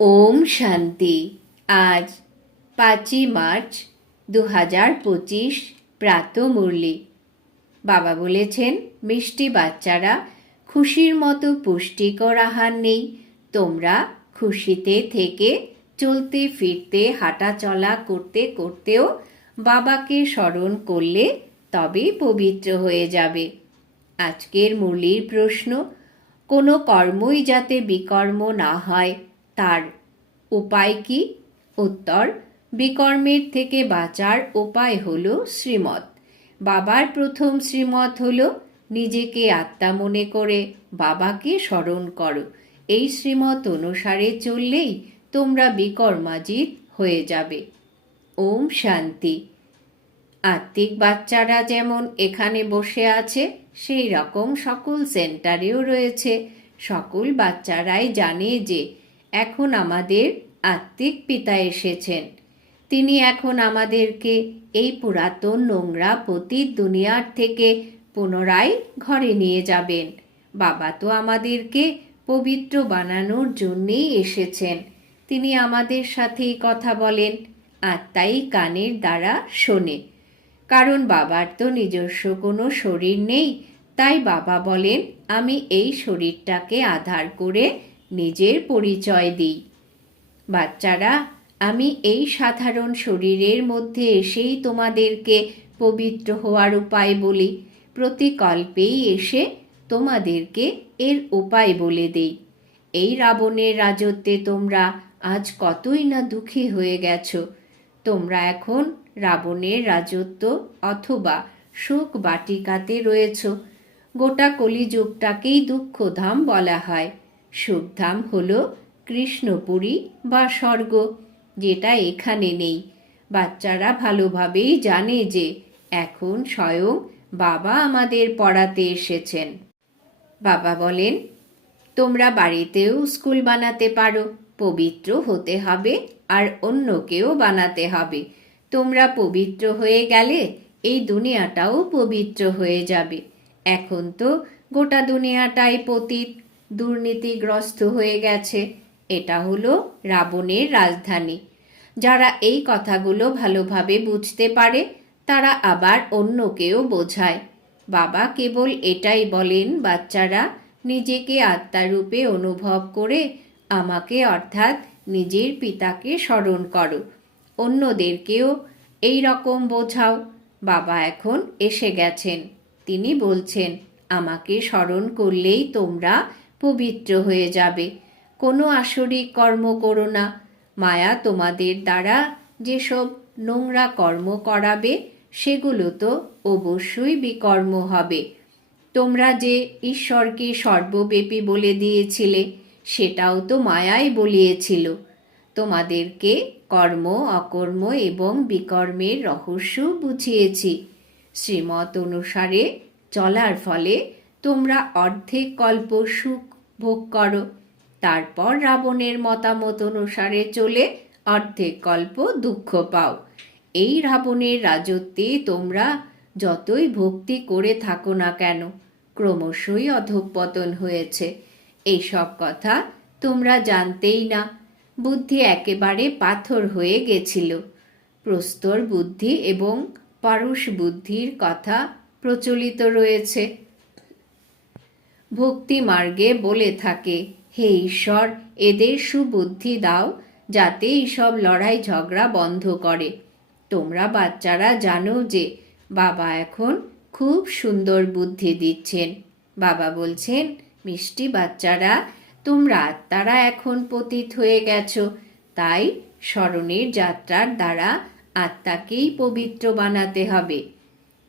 ওম শান্তি। আজ পাঁচই মার্চ দু হাজার পঁচিশ, প্রাত মুরলি। বাবা বলেছেন, মিষ্টি বাচ্চারা খুশির মতো পুষ্টিকর আহার নেই। তোমরা খুশিতে থেকে চলতে ফিরতে হাঁটা চলা করতে করতেও বাবাকে স্মরণ করলে তবে পবিত্র হয়ে যাবে। আজকের মুরলির প্রশ্ন, কোনো কর্মই যাতে বিকর্ম না হয়। তার উপায় কি? উত্তর, বিকর্মের থেকে বাঁচার উপায় হল শ্রীমত বাবার প্রথম শ্রীমত হল, নিজেকে আত্মা মনে করে, বাবাকে স্মরণ করো। এই শ্রীমত অনুসারে চললেই তোমরা বিকর্মাজিত হয়ে যাবে। ওম শান্তি। আত্মিক বাচ্চারা যেমন এখানে বসে আছে সেই রকম সকল সেন্টারেও রয়েছে। সকল বাচ্চারাই জানে যে এখন আমাদের আত্মিক পিতা এসেছেন। তিনি এখন আমাদেরকে এই পুরাতন নোংরা পতীত দুনিয়ার থেকে পুনরায় ঘরে নিয়ে যাবেন। বাবা তো আমাদেরকে পবিত্র বানানোর জন্যেই এসেছেন। তিনি আমাদের সাথেই কথা বলেন, আত্মাই কানের দ্বারা শোনে। কারণ বাবার তো নিজস্ব কোনো শরীর নেই, তাই বাবা বলেন, আমি এই শরীরটাকে আধার করে নিজের পরিচয় দিই। বাচ্চারা, আমি এই সাধারণ শরীরের মধ্যে এসেই তোমাদেরকে পবিত্র হওয়ার উপায় বলি। প্রতিকল্পেই এসে তোমাদেরকে এর উপায় বলে দেই। এই রাবণের রাজত্বে তোমরা আজ কতই না দুঃখী হয়ে গেছ। তোমরা এখন রাবণের রাজত্ব অথবা শোক বাটিকাতে রয়েছ। গোটা কলিযুগটাকেই দুঃখধাম বলা হয়। সুখধাম হল কৃষ্ণপুরী বা স্বর্গ, যেটা এখানে নেই। বাচ্চারা ভালোভাবেই জানে যে এখন স্বয়ং বাবা আমাদের পড়াতে এসেছেন। বাবা বলেন, তোমরা বাড়িতেও স্কুল বানাতে পারো, পবিত্র হতে হবে আর অন্যকেও বানাতে হবে। তোমরা পবিত্র হয়ে গেলে এই দুনিয়াটাও পবিত্র হয়ে যাবে। এখন তো গোটা দুনিয়াটাই পতিত। দুর্নীতিগ্রস্ত হয়ে গেছে। এটা হলো রাবণের রাজধানী। যারা এই কথাগুলো ভালোভাবে বুঝতে পারে, তারা আবার অন্যকেও বোঝায়। বাবা কেবল এটাই বলেন, বাচ্চারা, নিজেকে আত্মারূপে অনুভব করে আমাকে অর্থাৎ নিজের পিতাকে স্মরণ করো। অন্যদেরকেও এই রকম বোঝাও। বাবা এখন এসে গেছেন। তিনি বলছেন, আমাকে স্মরণ করলেই তোমরা পবিত্র হয়ে যাবে। কোনো আসরিক কর্ম করো না। মায়া তোমাদের দ্বারা যেসব নোংরা কর্ম করাবে, সেগুলো তো অবশ্যই বিকর্ম হবে। তোমরা যে ঈশ্বরকে সর্বব্যাপী বলে দিয়েছিলে, সেটাও তো মায়াই বলিয়েছিল। তোমাদেরকে কর্ম, অকর্ম এবং বিকর্মের রহস্য বুঝিয়েছি। শ্রীমত অনুসারে চলার ফলে তোমরা অর্ধেক কল্প সুখ ভোগ করো। তারপর রাবণের মতামত অনুসারে চলে অর্ধেক কল্প দুঃখ পাও। এই রাবণের রাজত্বে তোমরা যতই ভক্তি করে থাকো না কেন, ক্রমশই অধঃপতন হয়েছে। এইসব কথা তোমরা জানতেই না। বুদ্ধি একেবারে পাথর হয়ে গেছিল। প্রস্তর বুদ্ধি এবং পারুষ বুদ্ধির কথা প্রচলিত রয়েছে। ভক্তি মার্গে বলে থাকে, হে ঈশ্বর, এদের সুবুদ্ধি দাও যাতে এইসব লড়াই ঝগড়া বন্ধ করে। তোমরা বাচ্চারা জানো যে বাবা এখন খুব সুন্দর বুদ্ধি দিচ্ছেন। বাবা বলছেন, মিষ্টি বাচ্চারা, তোমরা আত্মারা এখন পতিত হয়ে গেছো। তাই স্মরণের যাত্রার দ্বারা আত্মাকেই পবিত্র বানাতে হবে।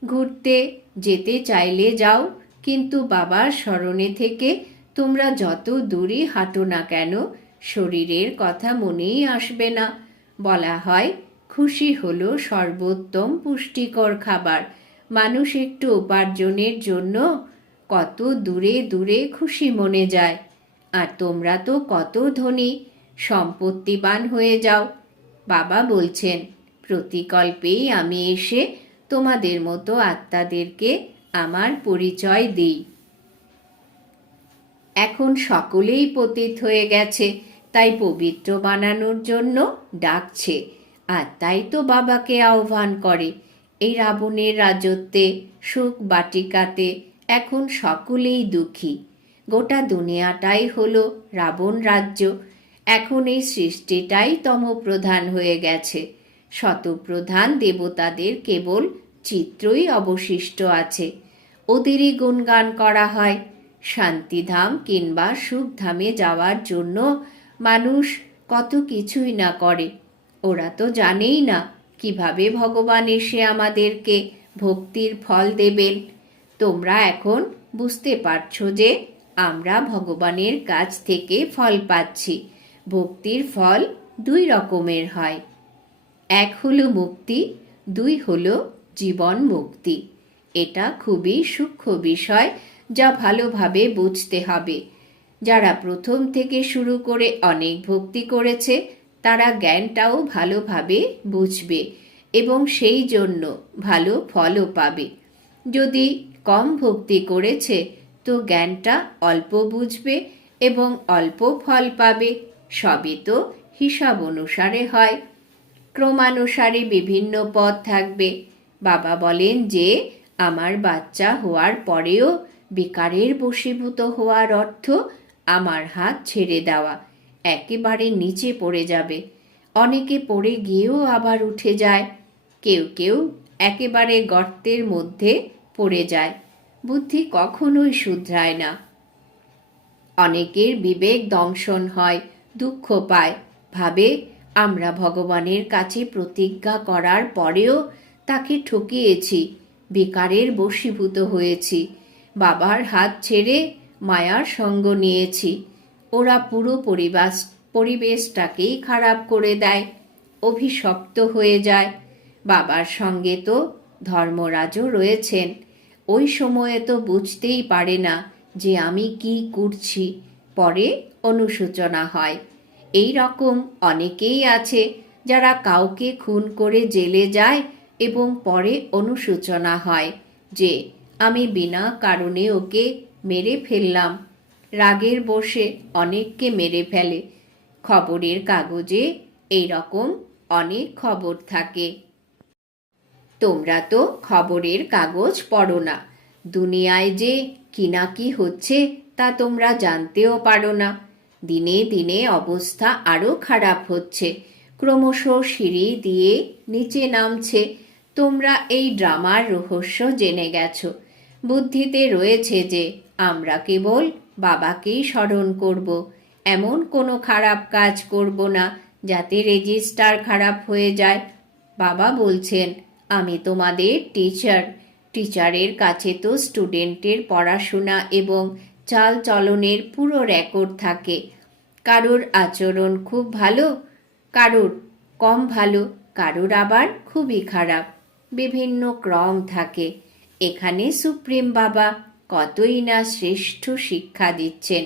ঘুরতে, যেতে চাইলে যাও কিন্তু বাবার স্মরণে থেকে তোমরা যত দূরে হাঁটো না কেন, শরীরের কথা মনেই আসবে না। বলা হয়, খুশি হলো সর্বোত্তম পুষ্টিকর খাবার। মানুষ একটু উপার্জনের জন্য কত দূরে দূরে খুশি মনে যায়। আর তোমরা তো কত ধনী সম্পত্তিবান হয়ে যাও। বাবা বলছেন, প্রতিকল্পেই আমি এসে তোমাদের মতো আত্মাদেরকে আমার পরিচয় দিই। এখন সকলেই পতিত হয়ে গেছে, তাই পবিত্র বানানোর জন্য ডাকছে, আর তাই তো বাবাকে আহ্বান করে। এই রাবণের রাজত্বে, সুখ বাটিকাতে এখন সকলেই দুঃখী। গোটা দুনিয়াটাই হলো রাবণ রাজ্য। এখন এই সৃষ্টিটাই তমপ্রধান হয়ে গেছে। শতপ্রধান দেবতাদের কেবল চিত্রই অবশিষ্ট আছে। ওদেরই গুণগান করা হয়। শান্তিধাম কিংবা সুখধামে যাওয়ার জন্য মানুষ কত কিছুই না করে। ওরা তো জানেই না কীভাবে ভগবান এসে আমাদেরকে ভক্তির ফল দেবেন। তোমরা এখন বুঝতে পারছ যে আমরা ভগবানের কাছ থেকে ফল পাচ্ছি। ভক্তির ফল দুই রকমের হয়। এক হলো মুক্তি, দুই হলো জীবন মুক্তি এটা খুবই সূক্ষ্ম বিষয় যা ভালোভাবে বুঝতে হবে। যারা প্রথম থেকে শুরু করে অনেক ভক্তি করেছে, তারা জ্ঞানটাও ভালোভাবে বুঝবে এবং সেই জন্য ভালো ফলও পাবে। যদি কম ভক্তি করেছে, তো জ্ঞানটা অল্প বুঝবে এবং অল্প ফল পাবে। সবই তো হিসাব অনুসারে হয়। ক্রমানুসারে বিভিন্ন পদ থাকবে। বাবা বলেন যে, আমার বাচ্চা হওয়ার পরেও বিকারের বশীভূত হওয়ার অর্থ আমার হাত ছেড়ে দেওয়া, একেবারে নিচে পড়ে যাবে। অনেকে পড়ে গিয়েও আবার উঠে যায়। কেউ কেউ একেবারে গর্তের মধ্যে পড়ে যায়। বুদ্ধি কখনোই শুধরায় না। অনেকের বিবেক দংশন হয়, দুঃখ পায়। ভাবে, আমরা ভগবানের কাছে প্রতিজ্ঞা করার পরেও তাকে ঠকিয়েছি, বেকারের বশীভূত হয়েছি। বাবার হাত ছেড়ে মায়ার সঙ্গ নিয়েছি। ওরা পুরো পরিবাস, পরিবেশটাকেই খারাপ করে দেয়, অভিশপ্ত হয়ে যায়। বাবার সঙ্গে তো ধর্মরাজও রয়েছেন। ওই সময়ে তো বুঝতেই পারে না যে আমি কি করছি। পরে অনুশোচনা হয়। এই রকম অনেকেই আছে যারা কাউকে খুন করে জেলে যায় এবং পরে অনুশোচনা হয় যে, আমি বিনা কারণে ওকে মেরে ফেললাম। রাগের বসে অনেককে মেরে ফেলে। খবরের কাগজে এই রকম অনেক খবর থাকে। তোমরা তো খবরের কাগজ পড়ো না। দুনিয়ায় যে কি না কি হচ্ছে তা তোমরা জানতেও পারো না। দিনে দিনে অবস্থা আরও খারাপ হচ্ছে। ক্রমশ সিঁড়ি দিয়ে নিচে নামছে। তোমরা এই ড্রামার রহস্য জেনে গেছো। বুদ্ধিতে রয়েছে যে, আমরা কেবল বাবাকেই স্মরণ করব। এমন কোনো খারাপ কাজ করব না, যাতে রেজিস্টার খারাপ হয়ে যায়। বাবা বলছেন, আমি তোমাদের টিচার। টিচারের কাছে তো স্টুডেন্টের পড়াশোনা এবং চাল চলনের পুরো রেকর্ড থাকে। কারোর আচরণ খুব ভালো, কারোর কম ভালো, কারোর আবার খুবই খারাপ। বিভিন্ন ক্রম থাকে। এখানে সুপ্রিম বাবা কতই না শ্রেষ্ঠ শিক্ষা দিচ্ছেন।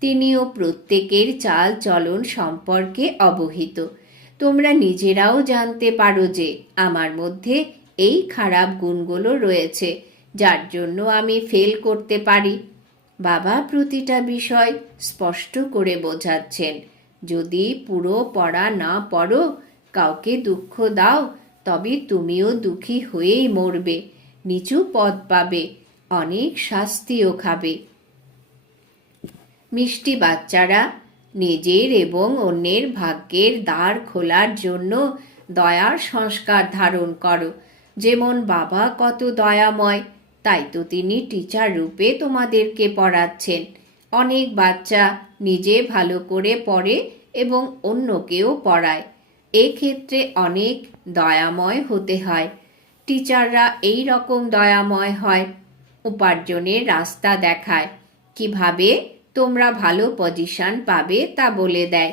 তিনিও প্রত্যেকের চাল চলন সম্পর্কে অবহিত। তোমরা নিজেরাও জানতে পারো যে আমার মধ্যে এই খারাপ গুণগুলো রয়েছে, যার জন্য আমি ফেল করতে পারি। বাবা প্রতিটা বিষয় স্পষ্ট করে বোঝাচ্ছেন। যদি পুরো পড়া না পড়ো, কাউকে দুঃখ দাও তবে তুমিও দুঃখী হয়েই মরবে, নিচু পদ পাবে, অনেক শাস্তিও খাবে। মিষ্টি বাচ্চারা, নিজের এবং অন্যের ভাগ্যের দ্বার খোলার জন্য দয়ার সংস্কার ধারণ করো। যেমন বাবা কত দয়াময়, তাই তো তিনি টিচার রূপে তোমাদেরকে পড়াচ্ছেন। অনেক বাচ্চা নিজে ভালো করে পড়ে এবং অন্যকেও পড়ায়। এক্ষেত্রে অনেক দয়াময় হতে হয়। টিচাররা এই রকম দয়াময় হয়, উপার্জনের রাস্তা দেখায়। কীভাবে তোমরা ভালো পজিশন পাবে তা বলে দেয়।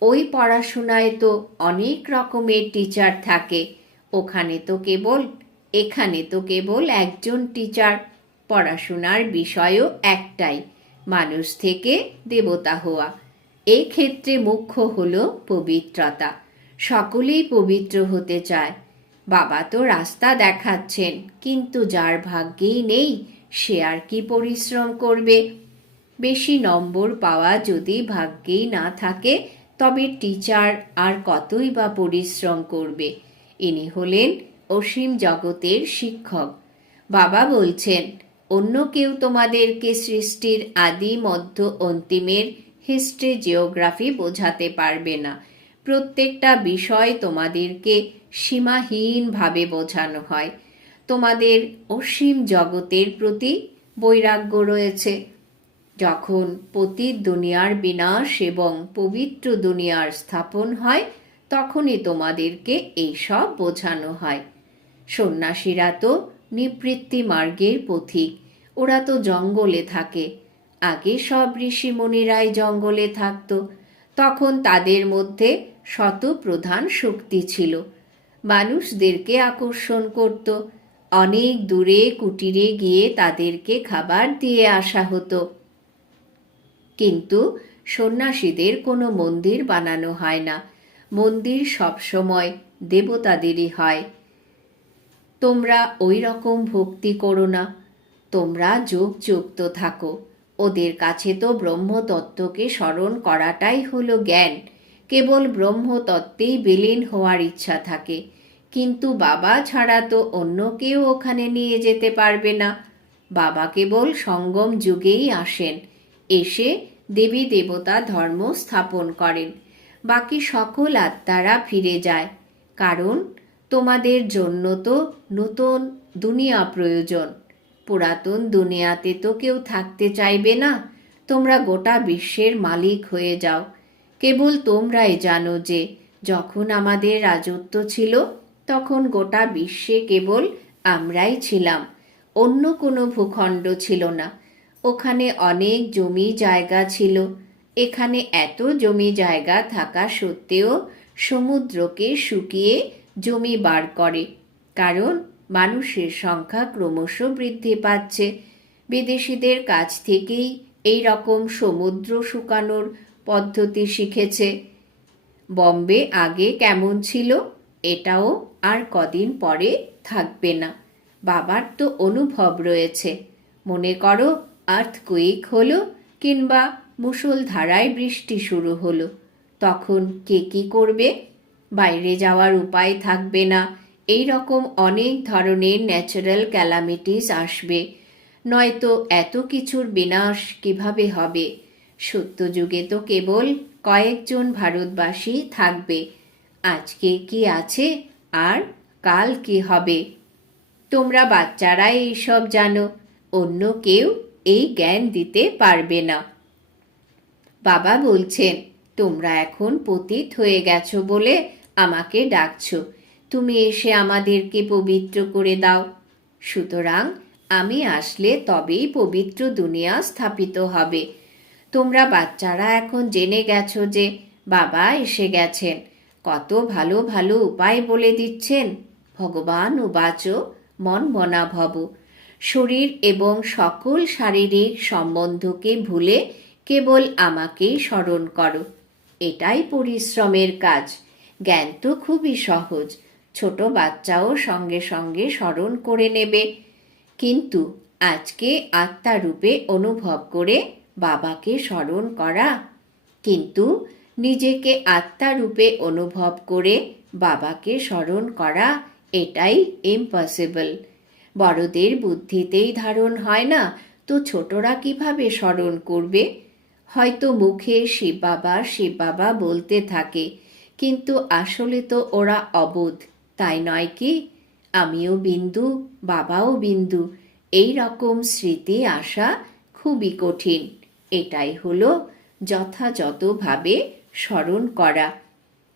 ওই পড়াশোনায় তো অনেক রকমের টিচার থাকে। ওখানে তো কেবল, এখানে তো কেবল একজন টিচার। পড়াশোনার বিষয়ও একটাই, মানুষ থেকে দেবতা হওয়া। এই ক্ষেত্রে মুখ্য হলো পবিত্রতা। সকলেই পবিত্র হতে চায়। বাবা তো রাস্তা দেখাচ্ছেন, কিন্তু যার ভাগ্যেই নেই, সে আর কি পরিশ্রম করবে? বেশি নম্বর পাওয়া যদি ভাগ্যেই না থাকে, তবে টিচার আর কতই বা পরিশ্রম করবে? ইনি হলেন অসীম জগতের শিক্ষক। বাবা বলছেন, অন্য কেউ তোমাদেরকে সৃষ্টির আদি মধ্য অন্তিমের হিস্ট্রি জিওগ্রাফি বোঝাতে পারবে না। প্রত্যেকটা বিষয় তোমাদেরকে সীমাহীনভাবে বোঝানো হয়। তোমাদের অসীম জগতের প্রতি বৈরাগ্য রয়েছে। যখন পতিত দুনিয়ার বিনাশ এবং পবিত্র দুনিয়ার স্থাপন হয়, তখনই তোমাদেরকে এইসব বোঝানো হয়। সন্ন্যাসীরা তো নিবৃত্তি মার্গের পথিক, ওরা তো জঙ্গলে থাকে। আগে সব ঋষি মুনিরাই জঙ্গলে থাকতো, তখন তাদের মধ্যে শত প্রধান শক্তি ছিল। মানুষদেরকে আকর্ষণ করত। অনেক দূরে, কুটিরে গিয়ে তাদেরকে খাবার দিয়ে আসা হতো। কিন্তু সন্ন্যাসীদের কোনো মন্দির বানানো হয় না। মন্দির সবসময় দেবতাদেরই হয়। তোমরা ওই রকম ভক্তি করো না। তোমরা যোগ যুক্ত থাকো। ওদের কাছে তো ব্রহ্মতত্ত্বকে স্মরণ করাটাই হলো জ্ঞান। কেবল ব্রহ্মতত্ত্বেই বিলীন হওয়ার ইচ্ছা থাকে। কিন্তু বাবা ছাড়া তো অন্য কেউ ওখানে নিয়ে যেতে পারবে না। বাবা কেবল সঙ্গম যুগেই আসেন, এসে দেবী দেবতা ধর্ম স্থাপন করেন। বাকি সকল আত্মারা ফিরে যায়। কারণ তোমাদের জন্য তো নতুন দুনিয়া প্রয়োজন। পুরাতন দুনিয়াতে তো কেউ থাকতে চাইবে না। তোমরা গোটা বিশ্বের মালিক হয়ে যাও। কেবল তোমরাই জানো যে, যখন আমাদের রাজত্ব ছিল, তখন গোটা বিশ্বে কেবল আমরাই ছিলাম, অন্য কোনো ভূখণ্ড ছিল না। ওখানে অনেক জমি জায়গা ছিল, এখানে এত জমি জায়গা থাকা সত্ত্বেও সমুদ্রকে শুকিয়ে জমি বার করে, কারণ মানুষের সংখ্যা ক্রমশ বৃদ্ধি পাচ্ছে। বিদেশিদের কাছ থেকেই এই রকম সমুদ্র শুকানোর পদ্ধতি শিখেছে। বম্বে আগে কেমন ছিল? এটাও আর কদিন পরে থাকবে না। বাবার তো অনুভব রয়েছে। মনে করো আর্থকুইক হলো কিংবা মুষলধারায় বৃষ্টি শুরু হলো। তখন কে কি করবে? বাইরে যাওয়ার উপায় থাকবে না। এই রকম অনেক ধরনের ন্যাচারাল ক্যালামিটিস আসবে। নয়তো এত কিছুর বিনাশ কীভাবে হবে? সত্যযুগে তো কেবল কয়েকজন ভারতবাসী থাকবে। আজকে কি আছে আর কাল কি হবে? তোমরা বাচ্চারা এইসব জানো, অন্য কেউ এই জ্ঞান দিতে পারবে না। বাবা বলছেন, তোমরা এখন পতিত হয়ে গেছো বলে আমাকে ডাকছো। তুমি এসে আমাদেরকে পবিত্র করে দাও। সুতরাং আমি আসলে তবেই পবিত্র দুনিয়া স্থাপিত হবে। তোমরা বাচ্চারা এখন জেনে গেছো যে বাবা এসে গেছেন। কত ভালো ভালো উপায় বলে দিচ্ছেন। ভগবান ও উবাচ মন মনা ভব। শরীর এবং সকল শারীরিক সম্বন্ধকে ভুলে কেবল আমাকেই স্মরণ করো। এটাই পরিশ্রমের কাজ। জ্ঞান তো খুবই সহজ। ছোট বাচ্চাও সঙ্গে সঙ্গে স্মরণ করে নেবে। কিন্তু আজকে আত্মারূপে অনুভব করে বাবাকে স্মরণ করা। কিন্তু নিজেকে আত্মারূপে অনুভব করে বাবাকে স্মরণ করা, এটাই ইম্পসিবল বড়দের বুদ্ধিতেই ধারণ হয় না, তো ছোটরা কীভাবে স্মরণ করবে? হয়তো মুখে শিব বাবা শিব বাবা বলতে থাকে, কিন্তু আসলে তো ওরা অবোধ, তাই নয় কি? আমিও বিন্দু, বাবাও বিন্দু এই রকম স্মৃতি আসা খুবই কঠিন। এটাই হলো যথাযথভাবে স্মরণ করা।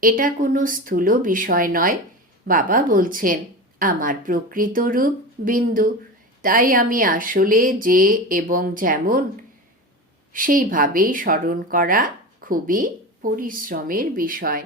এটা কোনো স্থূল বিষয় নয়। বাবা বলছেন, আমার প্রকৃত রূপ বিন্দু। তাই আমি আসলে যে এবং যেমন, সেইভাবেই স্মরণ করা খুবই পরিশ্রমের বিষয়।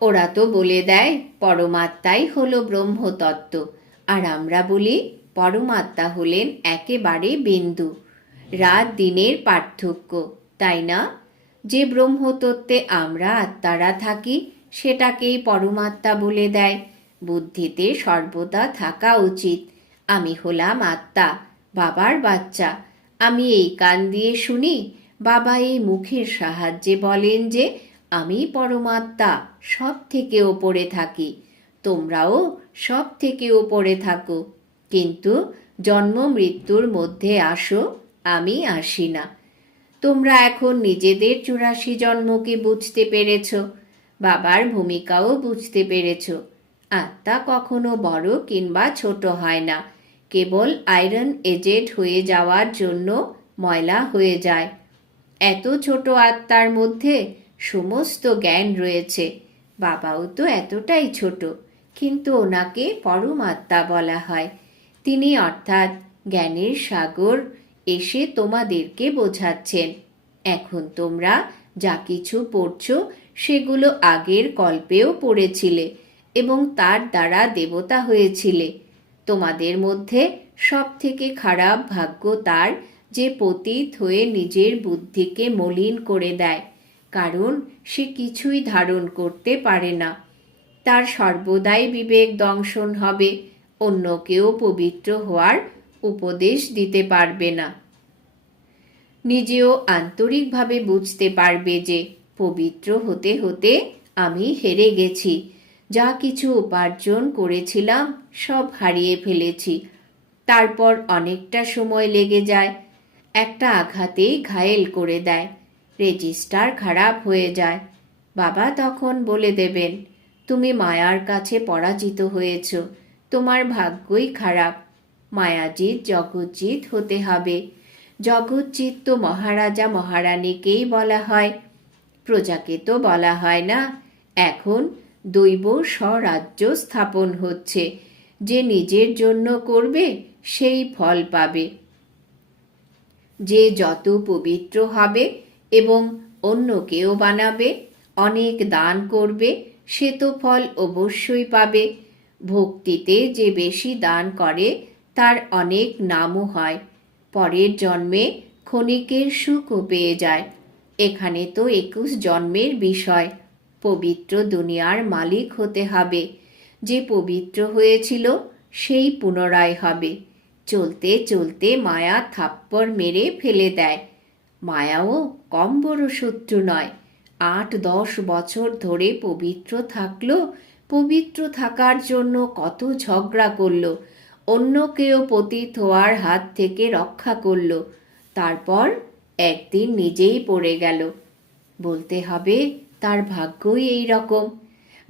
ওরা তো বলে দেয়, পরমাত্মাই হলো ব্রহ্মতত্ত্ব। আর আমরা বলি, পরমাত্মা হলেন একেবারে বিন্দু। রাত দিনের পার্থক্য, তাই না? যে ব্রহ্মতত্ত্বে আমরা আত্মারা থাকি, সেটাকেই পরমাত্মা বলে দেয়। বুদ্ধিতে সর্বদা থাকা উচিত। আমি হলাম আত্মা, বাবার বাচ্চা। আমি এই কান দিয়ে শুনি, বাবা এই মুখের সাহায্যে বলেন যে, আমি পরমাত্মা সব থেকে ওপরে থাকি। তোমরাও সব থেকে ওপরে থাকো। কিন্তু জন্ম মৃত্যুর মধ্যে আসো। আমি আসি না। তোমরা এখন নিজেদের চুরাশি জন্মকে বুঝতে পেরেছ, বাবার ভূমিকাও বুঝতে পেরেছ। আত্মা কখনো বড় কিংবা ছোট হয় না, কেবল আয়রন এজেড হয়ে যাওয়ার জন্য ময়লা হয়ে যায়। এত ছোট আত্মার মধ্যে সমস্ত জ্ঞান রয়েছে, বাবাও তো এতটাই ছোট, কিন্তু ওনাকে পরমাত্মা বলা হয়। তিনি অর্থাৎ জ্ঞানের সাগর এসে তোমাদেরকে বোঝাচ্ছেন। এখন তোমরা যা কিছু পড়ছো, সেগুলো আগের কল্পেও পড়েছিলে এবং তার দ্বারা দেবতা হয়েছিলে। তোমাদের মধ্যে সব থেকে খারাপ ভাগ্য তার যে পতীত হয়ে নিজের বুদ্ধিকে মলিন করে দেয়, কারণ সে কিছুই ধারণ করতে পারে না। তার সর্বদাই বিবেক দংশন হবে অন্যকেও পবিত্র হওয়ার উপদেশ দিতে পারবে না। নিজেও আন্তরিকভাবে বুঝতে পারবে যে, পবিত্র হতে হতে আমি হেরে গেছি। যা কিছু উপার্জন করেছিলাম, সব হারিয়ে ফেলেছি। তারপর অনেকটা সময় লেগে যায়। একটা আঘাতেই ঘায়েল করে দেয়। রেজিস্টার খারাপ হয়ে যায়। বাবা তখন বলে দেবেন, তুমি মায়ার কাছে পরাজিত হয়েছ। তোমার ভাগ্যই খারাপ। মায়াজিৎ জগজ্জিৎ হতে হবে। জগজ্জিৎ তো মহারাজা মহারানীকেই বলা হয়। প্রজাকে তো বলা হয় না। এখন দৈব স্বরাজ্য স্থাপন হচ্ছে। যে নিজের জন্য করবে, সেই ফল পাবে। যে যত পবিত্র হবে এবং অন্যকেও বানাবে, অনেক দান করবে, সে তো ফল অবশ্যই পাবে। ভক্তিতে যে বেশি দান করে তার অনেক নামও হয়। পরের জন্মে ক্ষণিকের সুখও পেয়ে যায়। এখানে তো একুশ জন্মের বিষয়। পবিত্র দুনিয়ার মালিক হতে হবে। যে পবিত্র হয়েছিল, সেই পুনরায় হবে। চলতে চলতে মায়া থাপ্পড় মেরে ফেলে দেয়। মায়াও কম বড় শত্রু নয়। আট দশ বছর ধরে পবিত্র থাকল, পবিত্র থাকার জন্য কত ঝগড়া করল। অন্য কেউ পতিত হওয়ার হাত থেকে রক্ষা করল। তারপর একদিন নিজেই পড়ে গেল। বলতে হবে, তার ভাগ্যই এই রকম।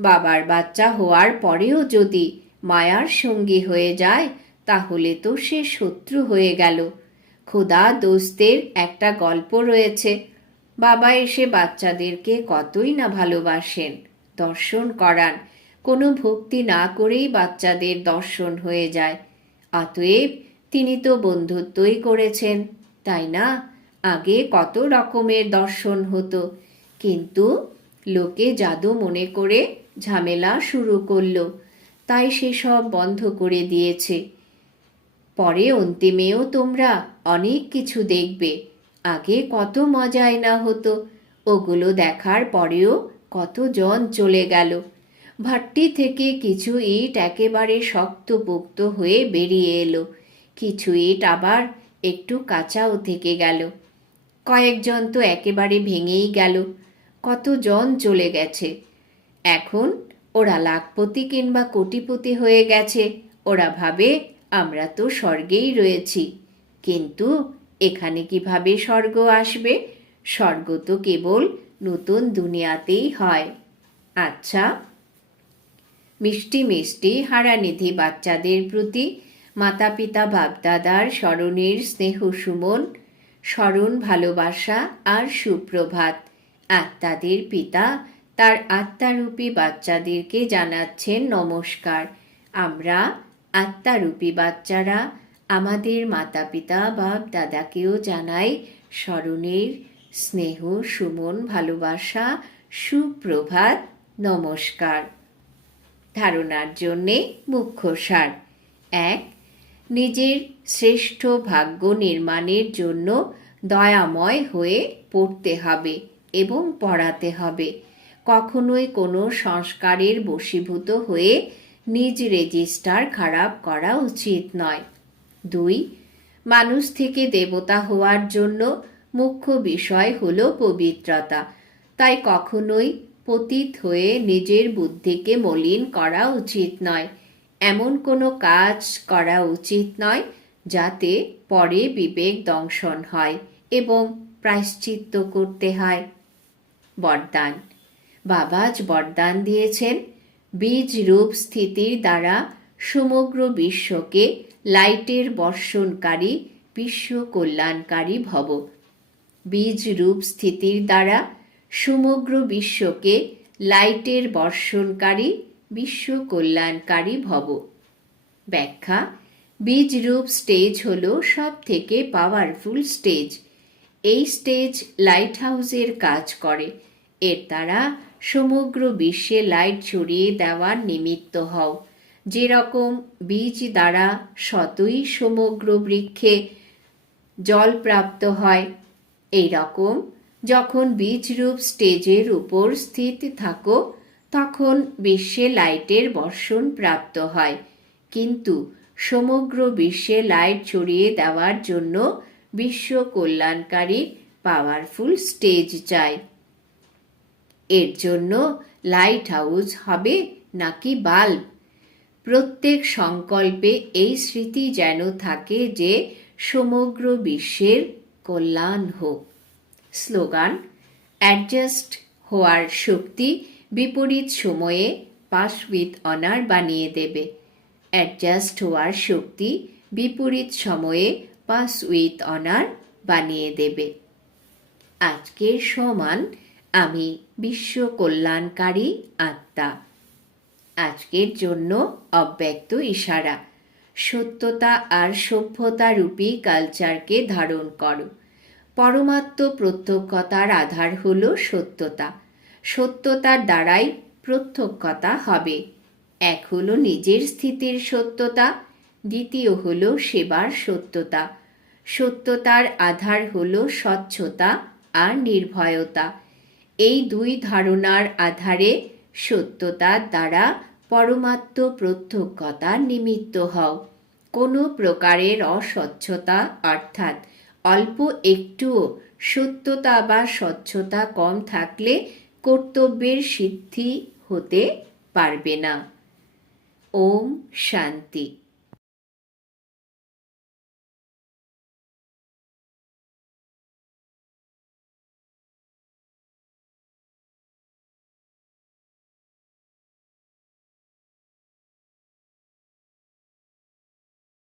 বাবার বাচ্চা হওয়ার পরেও যদি মায়ার সঙ্গী হয়ে যায়, তাহলে তো সে শত্রু হয়ে গেল। খোদা দোস্তের একটা গল্প রয়েছে। বাবা এসে বাচ্চাদেরকে কতই না ভালোবাসেন, দর্শন করান। কোনো ভক্তি না করেই বাচ্চাদের দর্শন হয়ে যায়। অতএব তিনি তো বন্ধুত্বই করেছেন, তাই না? আগে কত রকমের দর্শন হতো, কিন্তু লোকে জাদু মনে করে ঝামেলা শুরু করল, তাই সেসব বন্ধ করে দিয়েছে। পরে অন্তিমেও তোমরা অনেক কিছু দেখবে, আগে কত মজায় না হতো, ওগুলো দেখার পরেও কতজন চলে গেল। ভাট্টি থেকে কিছু ইট একেবারে শক্তপোক্ত হয়ে বেরিয়ে এলো। কিছু ইট আবার একটু কাঁচাও থেকে গেল। কয়েকজন তো একেবারে ভেঙেই গেল। কতজন চলে গেছে? এখন ওরা লাখপতি কিংবা কোটিপতি হয়ে গেছে। ওরা ভাবে, আমরা তো স্বর্গেই রয়েছি। কিন্তু এখানে কীভাবে স্বর্গ আসবে? স্বর্গ তো কেবল নতুন দুনিয়াতেই হয়। আচ্ছা মিষ্টি মিষ্টি হারানিধি বাচ্চাদের প্রতি মাতা পিতা বাপদাদার স্মরণের স্নেহ সুমন, স্মরণ ভালোবাসা আর সুপ্রভাত। আত্মাদের পিতা তার আত্মারূপী বাচ্চাদেরকে জানাচ্ছেন নমস্কার। আমরা আত্মারূপী বাচ্চারা আমাদের মাতা পিতা বাপ দাদাকেও জানাই স্মরণের স্নেহ, সুমন, ভালোবাসা, সুপ্রভাত। নমস্কার। ধারণার জন্যে মুখ্য সার। এক, নিজের শ্রেষ্ঠ ভাগ্য নির্মাণের জন্য দয়াময় হয়ে পড়তে হবে এবং পড়াতে হবে। কখনোই কোনো সংস্কারের বশীভূত হয়ে নিজ রেজিস্টার খারাপ করা উচিত নয়। দুই, মানুষ থেকে দেবতা হওয়ার জন্য মুখ্য বিষয় হলো পবিত্রতা। তাই কখনোই পতিত হয়ে নিজের বুদ্ধিকে মলিন করা উচিত নয়। এমন কোনো কাজ করা উচিত নয় যাতে পরে বিবেক দংশন হয় এবং প্রায়শ্চিত্ত করতে হয়। বরদান। বাবাজ বরদান দিয়েছেন। বীজ রূপ স্থিতির দ্বারা সমগ্র বিশ্বকে লাইটের বর্ষণকারী, বিশ্ব কল্যাণকারী ভব। বীজ রূপ স্থিতির দ্বারা সমগ্র বিশ্বকে লাইটের বর্ষণকারী বিশ্ব কল্যাণকারী ভব। ব্যাখ্যা বীজ রূপ স্টেজ হল সব থেকে পাওয়ারফুল স্টেজ এই স্টেজ লাইট হাউসের কাজ করে। এর দ্বারা সমগ্র বিশ্বে লাইট ছড়িয়ে দেওয়ার নিমিত্ত হও। যেরকম বীজ দ্বারা শতই সমগ্র বৃক্ষে জল প্রাপ্ত হয় এই রকম যখন বীজরূপ স্টেজের উপর স্থিত থাকো, তখন বিশ্বে লাইটের বর্ষণ প্রাপ্ত হয়। কিন্তু সমগ্র বিশ্বে লাইট ছড়িয়ে দেওয়ার জন্য বিশ্ব কল্যাণকারী পাওয়ারফুল স্টেজ চাই। এর জন্য লাইট হাউস হবে নাকি বাল্ব? প্রত্যেক সংকল্পে এই স্মৃতি যেন থাকে যে সমগ্র বিশ্বের কল্যাণ হোক। স্লোগান, অ্যাডজাস্ট হওয়ার শক্তি বিপরীত সময়ে পাস উইথ অনার বানিয়ে দেবে। অ্যাডজাস্ট হওয়ার শক্তি বিপরীত সময়ে পাস উইথ অনার বানিয়ে দেবে। আজকের সমান আমি বিশ্ব কল্যাণকারী আত্মা। আজকের জন্য অব্যক্ত ইশারা, সত্যতা আর সভ্যতা রূপী কালচারকে ধারণ করো। পরমাত্ম প্রত্যক্ষতার আধার হল সত্যতা। সত্যতার দ্বারাই প্রত্যক্ষতা হবে। এক হলো নিজের স্থিতির সত্যতা, দ্বিতীয় হল সেবার সত্যতা। সত্যতার আধার হল স্বচ্ছতা আর নির্ভয়তা। এই দুই ধারণার আধারে সত্যতার দ্বারা পরমাত্ম প্রত্যক্ষতা নিমিত্ত হও। কোনো প্রকারের অস্বচ্ছতা, অর্থাৎ অল্প একটুও সত্যতা বা স্বচ্ছতা কম থাকলে কর্তব্যের সিদ্ধি হতে পারবে না। ওম শান্তি।